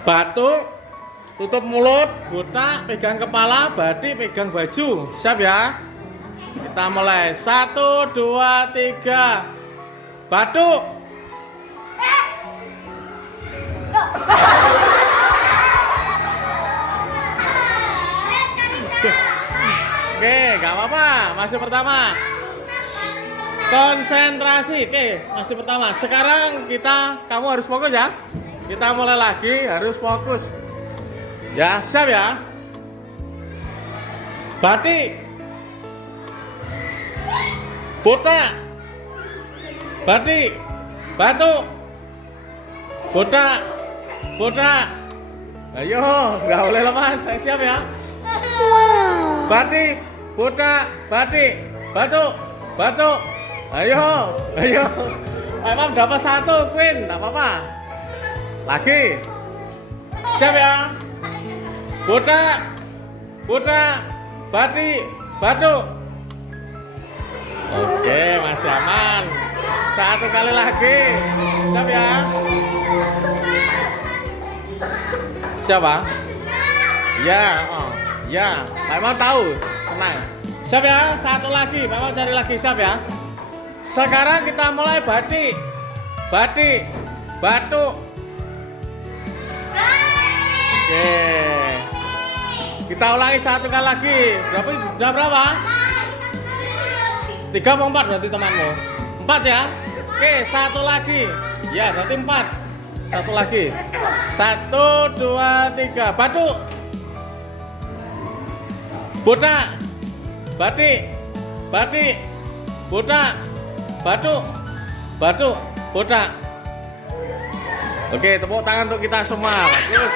Batuk, tutup mulut, botak, pegang kepala, badik, pegang baju. Siap ya? Kita mulai. 1, 2, 3. Batuk. Oke, gak apa-apa. Masih pertama. Konsentrasi. Oke, masih pertama. Sekarang kamu harus fokus ya. Kita mulai lagi, harus fokus. Ya, siap ya. Batik. Botak. Batik. Batuk. Botak. Botak. Ayo, nggak boleh lemas. Saya siap ya. Batik. Botak. Batik. Batuk. Batuk. Ayo. Ayo. Emang dapat 1, Queen. Nggak apa-apa. Lagi. Siap ya. Botak. Botak. Batik. Batuk. Oke, masih aman. 1 kali lagi. Siap ya. Siapa? Ya, oh. Ya, memang tahu. Tenang. Siap ya. 1 lagi. Memang cari lagi. Siap ya. Sekarang kita mulai batik. Batik. Batuk. Oke. Kita ulangi 1 kali lagi. Udah berapa? 3 atau 4 berarti temanmu? 4 ya? Oke, 1 lagi. Ya, berarti 4. 1 lagi. 1, 2, 3. Batuk. Botak. Batik. Batik. Botak. Batuk. Batuk. Botak. Oke, tepuk tangan untuk kita semua. Bagus.